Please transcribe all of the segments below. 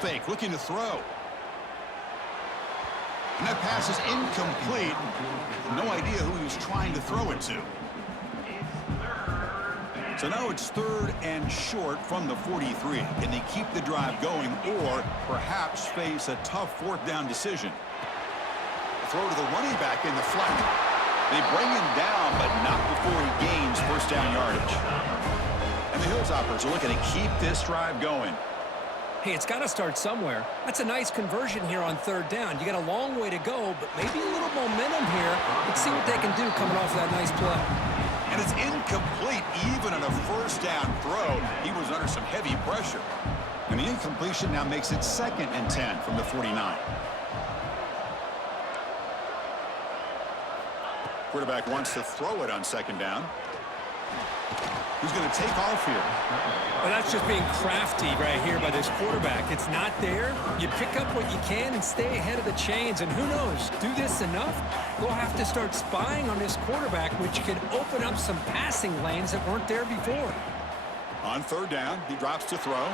fake, looking to throw. And that pass is incomplete. No idea who he was trying to throw it to. So now it's 3rd and short from the 43. Can they keep the drive going or perhaps face a tough 4th down decision? The throw to the running back in the flat. They bring him down, but not before he gains 1st down yardage. And the Hilltoppers are looking to keep this drive going. Hey, it's got to start somewhere. That's a nice conversion here on 3rd down. You got a long way to go, but maybe a little momentum here. Let's see what they can do coming off that nice play. And it's incomplete even on a 1st down throw. He was under some heavy pressure. And the incompletion now makes it 2nd and 10 from the 49. Quarterback wants to throw it on 2nd down. Who's going to take off here? Well, that's just being crafty right here by this quarterback. It's not there. You pick up what you can and stay ahead of the chains. And who knows, do this enough, they'll have to start spying on this quarterback, which could open up some passing lanes that weren't there before. On 3rd down, he drops to throw.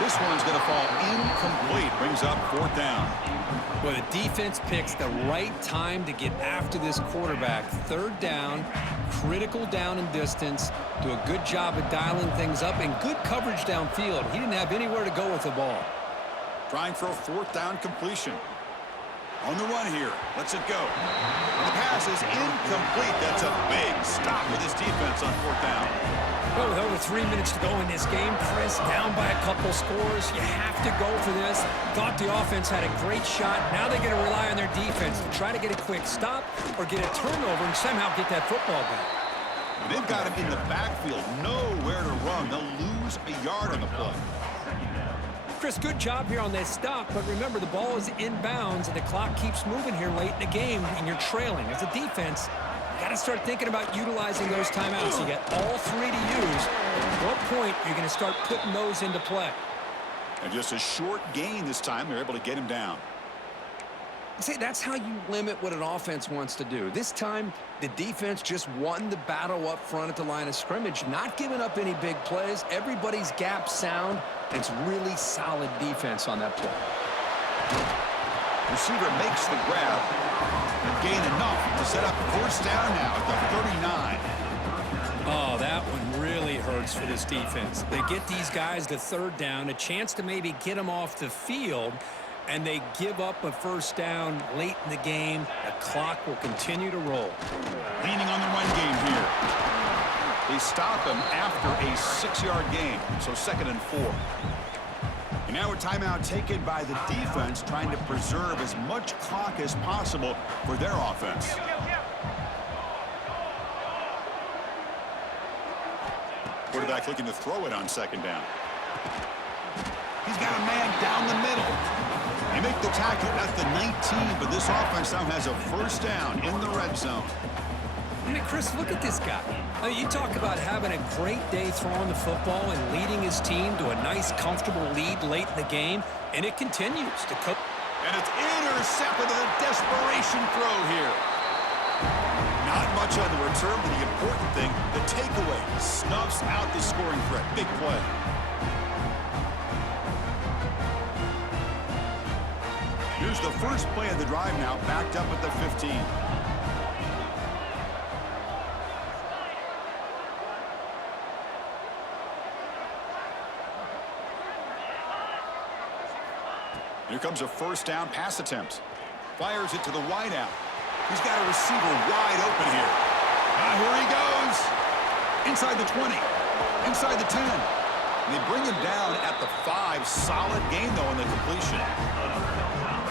This one's going to fall incomplete. Brings up 4th down. Well, the defense picks the right time to get after this quarterback. 3rd down, critical down and distance. Do a good job of dialing things up and good coverage downfield. He didn't have anywhere to go with the ball. Trying for a 4th down completion. On the run here. Lets it go. And the pass is incomplete. That's a big stop for this defense on 4th down. Well, with over 3 minutes to go in this game, Chris, down by a couple scores, you have to go for this. Thought the offense had a great shot. Now they're going to rely on their defense to try to get a quick stop or get a turnover and somehow get that football back. They've got him in the backfield, nowhere to run. They'll lose a yard on the play. Chris, good job here on that stop, but remember the ball is inbounds and the clock keeps moving here late in the game and you're trailing. As a defense, you got to start thinking about utilizing those timeouts. You got all 3 to use. At what point you're going to start putting those into play? And just a short gain this time. They're able to get him down. See, that's how you limit what an offense wants to do. This time, the defense just won the battle up front at the line of scrimmage, not giving up any big plays. Everybody's gap sound, and it's really solid defense on that play. Receiver makes the grab and gain enough to set up 1st down now at the 39. Oh, that one really hurts for this defense. They get these guys to 3rd down, a chance to maybe get them off the field, and they give up a 1st down late in the game. The clock will continue to roll. Leaning on the run game here. They stop him after a 6-yard gain, so 2nd and 4. And now a timeout taken by the defense, trying to preserve as much clock as possible for their offense. Quarterback looking to throw it on 2nd down. He's got a man down the middle. They make the tackle at the 19, but this offense now has a 1st down in the red zone. I mean, Chris, look at this guy. I mean, you talk about having a great day throwing the football and leading his team to a nice, comfortable lead late in the game, and it continues to cook. And it's intercepted in a desperation throw here. Not much on the return, but the important thing, the takeaway, snuffs out the scoring threat. Big play. Here's the first play of the drive now, backed up at the 15. Here comes a 1st down pass attempt. Fires it to the wideout. He's got a receiver wide open here. Now here he goes. Inside the 20. Inside the 10. And they bring him down at the 5. Solid gain, though, in the completion.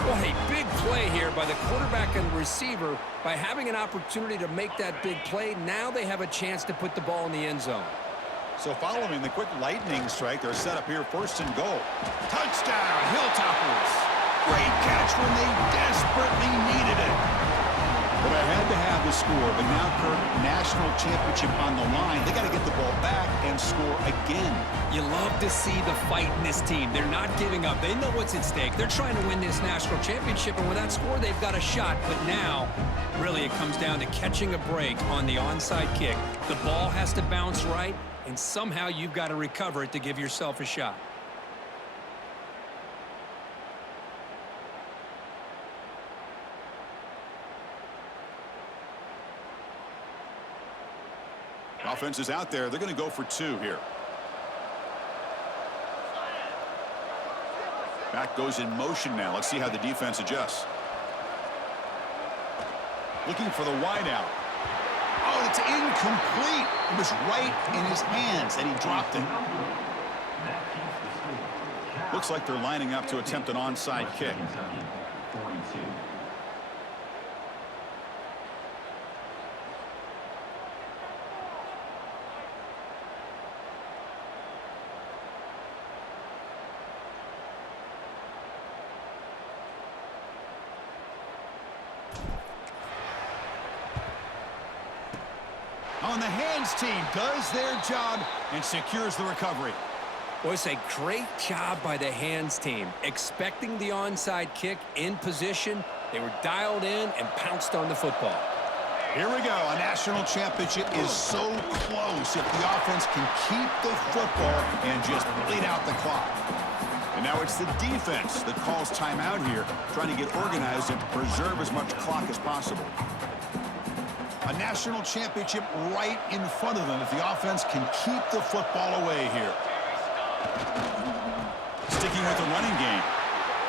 Well, hey, big play here by the quarterback and the receiver. By having an opportunity to make that big play, now they have a chance to put the ball in the end zone. So following the quick lightning strike, they're set up here 1st and goal. Touchdown, Hilltoppers. Great catch when they desperately needed it. Well, they had to have the score, but now, Kirk, national championship on the line. They got to get the ball back and score again. You love to see the fight in this team. They're not giving up. They know what's at stake. They're trying to win this national championship, and with that score, they've got a shot. But now, really, it comes down to catching a break on the onside kick. The ball has to bounce right, and somehow you've got to recover it to give yourself a shot. offense is out there. They're going to go for 2 here. Back goes in motion now. Let's see how the defense adjusts. Looking for the wideout. Oh, it's incomplete. It was right in his hands, and he dropped it. Looks like they're lining up to attempt an onside kick. On the hands team does their job and secures the recovery. Well, it's a great job by the hands team. Expecting the onside kick in position, they were dialed in and pounced on the football. Here we go. A national championship is so close if the offense can keep the football and just bleed out the clock. And now it's the defense that calls timeout here, trying to get organized and preserve as much clock as possible. A national championship right in front of them if the offense can keep the football away here. Sticking with the running game.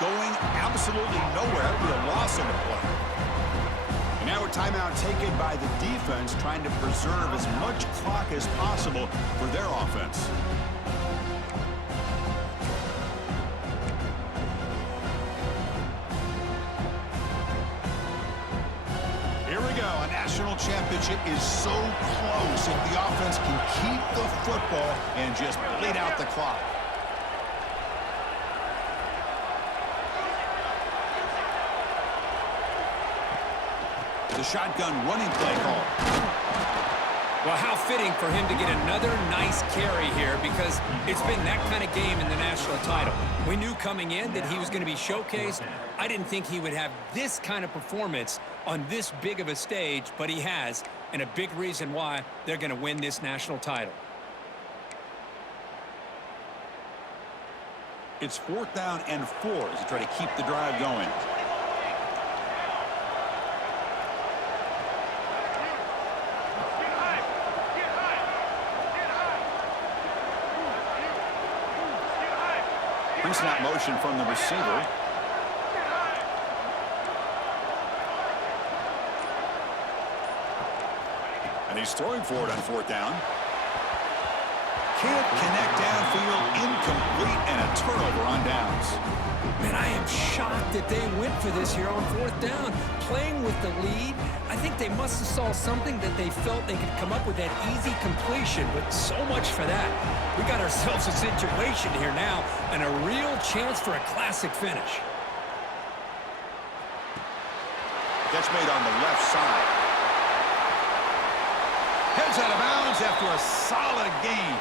Going absolutely nowhere. It'll be a loss on the play. And now a timeout taken by the defense, trying to preserve as much clock as possible for their offense. Here we go. A national championship is so close if the offense can keep the football and just bleed out the clock. The shotgun running play call. Well, how fitting for him to get another nice carry here, because it's been that kind of game in the national title. We knew coming in that he was going to be showcased. I didn't think he would have this kind of performance on this big of a stage, but he has, and a big reason why they're going to win this national title. It's 4th down and 4 as they try to keep the drive going. Pre-snap motion from the receiver. And he's throwing for it on 4th down. Can't connect downfield, incomplete, and a turnover on downs. Man, I am shocked that they went for this here on 4th down. Playing with the lead, I think they must have saw something that they felt they could come up with that easy completion, but so much for that. We got ourselves a situation here now and a real chance for a classic finish. Catch made on the left side. Heads out of bounds after a solid gain.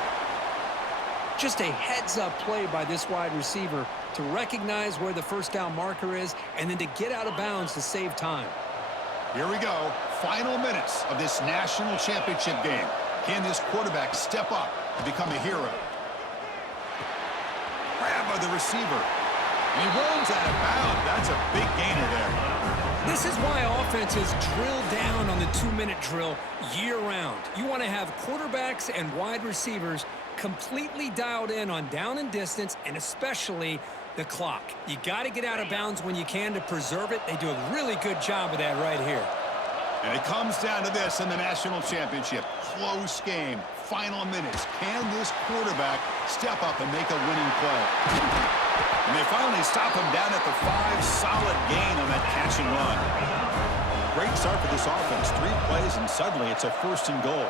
Just a heads-up play by this wide receiver to recognize where the 1st down marker is and then to get out of bounds to save time. Here we go. Final minutes of this national championship game. Can this quarterback step up and become a hero? Grab by the receiver. And he runs out of bounds. That's a big gainer there. This is why offenses drill down on the 2-minute drill year-round. You want to have quarterbacks and wide receivers completely dialed in on down and distance, and especially the clock. You got to get out of bounds when you can to preserve it. They do a really good job of that right here. And it comes down to this in the national championship. Close game. Final minutes. Can this quarterback step up and make a winning play? And they finally stop him down at the 5. Solid gain on that catch and run. Great start for this offense. 3 plays, and suddenly it's a 1st and goal.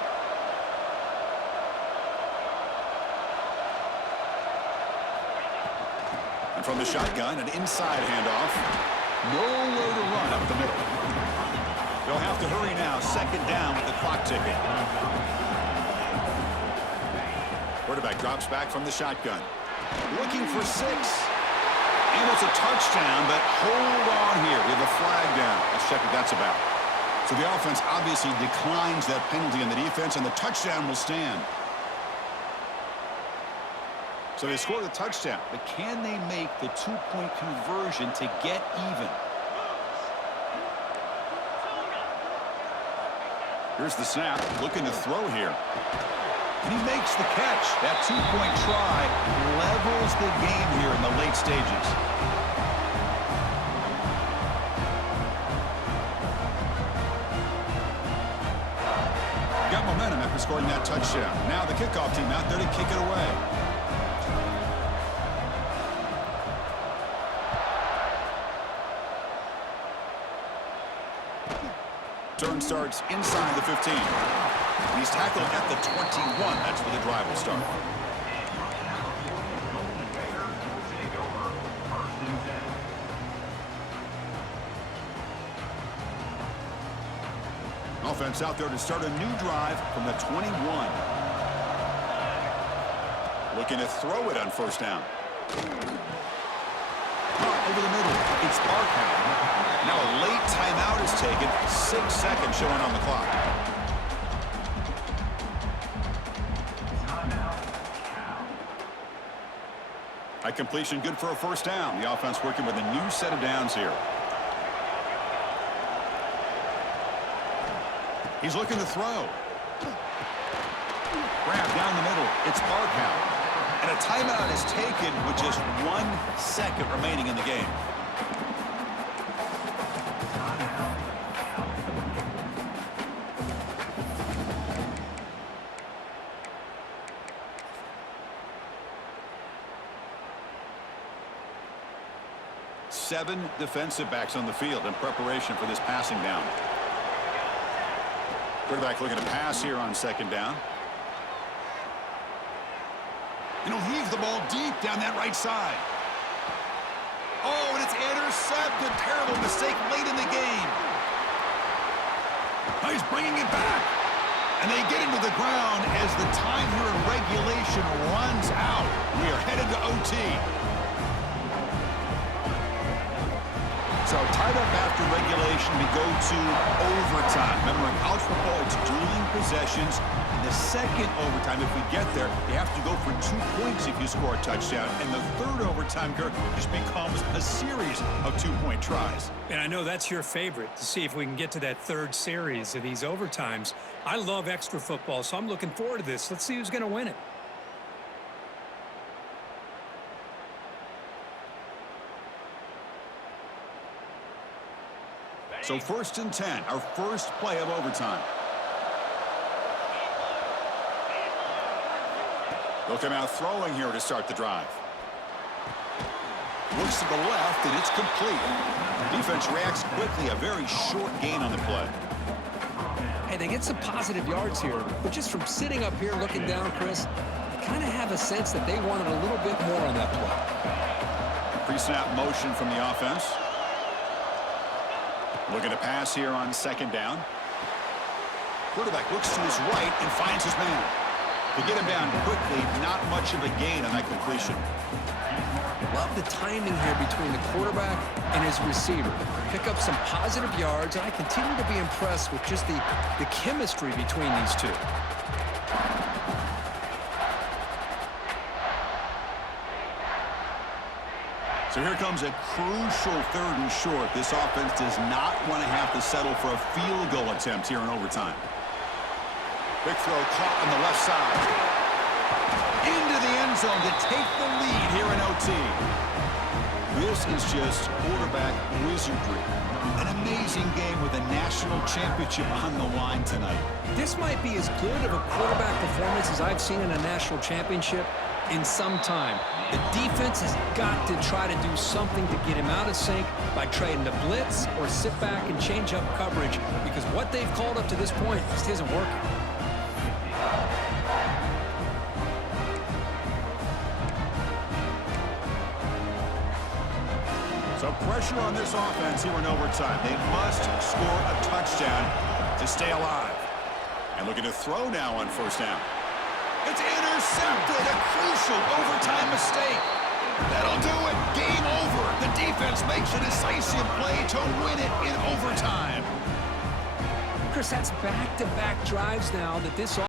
And from the shotgun, an inside handoff. Nowhere to run up the middle. They'll have to hurry now. 2nd down with the clock ticking. Quarterback drops back from the shotgun. Looking for 6. And it's a touchdown, but hold on here. We have a flag down. Let's check what that's about. So the offense obviously declines that penalty on the defense, and the touchdown will stand. So they score the touchdown, but can they make the 2-point conversion to get even? Here's the snap. Looking to throw here. And he makes the catch. That two-point try levels the game here in the late stages. Got momentum after scoring that touchdown. Now the kickoff team out there to kick it away. Turn starts inside the 15. He's tackled at the 21. That's where the drive will start. Offense out there to start a new drive from the 21. Looking to throw it on first down. Over the middle. It's Barkow. Now a late timeout is taken. 6 seconds showing on the clock. A completion good for a first down. The offense working with a new set of downs here. He's looking to throw. Grab down the middle. It's Barkow. And a timeout is taken with just 1 second remaining in the game. Seven defensive backs on the field in preparation for this passing down. Quarterback looking to pass here on second down. And he'll heave the ball deep down that right side. Oh, and it's intercepted. Terrible mistake late in the game. Now he's bringing it back. And they get into the ground as the time here in regulation runs out. We are headed to OT. So tied up after regulation, we go to overtime. Remember, in college football, it's dueling possessions. In the second overtime, if we get there, you have to go for 2 points if you score a touchdown. And the third overtime, Kirk, just becomes a series of 2-point tries. And I know that's your favorite, to see if we can get to that third series of these overtimes. I love extra football, so I'm looking forward to this. Let's see who's going to win it. So 1st and 10, our first play of overtime. They'll come out throwing here to start the drive. Looks to the left, and it's complete. Defense reacts quickly, a very short gain on the play. Hey, they get some positive yards here, but just from sitting up here looking down, Chris, I kind of have a sense that they wanted a little bit more on that play. Pre-snap motion from the offense. Looking to pass here on second down. Quarterback looks to his right and finds his man. To get him down quickly, not much of a gain on that completion. Love the timing here between the quarterback and his receiver. Pick up some positive yards, and I continue to be impressed with just the chemistry between these two. So here comes a crucial 3rd and short. This offense does not want to have to settle for a field goal attempt here in overtime. Quick throw caught on the left side. Into the end zone to take the lead here in OT. This is just quarterback wizardry. An amazing game with a national championship on the line tonight. This might be as good of a quarterback performance as I've seen in a national championship in some time. The defense has got to try to do something to get him out of sync by trying to blitz or sit back and change up coverage, because what they've called up to this point just isn't working. So pressure on this offense here in overtime. They must score a touchdown to stay alive. And looking to throw now on first down. It's intercepted, a crucial overtime mistake. That'll do it. Game over. The defense makes a decisive play to win it in overtime. Chris, that's back-to-back drives now that this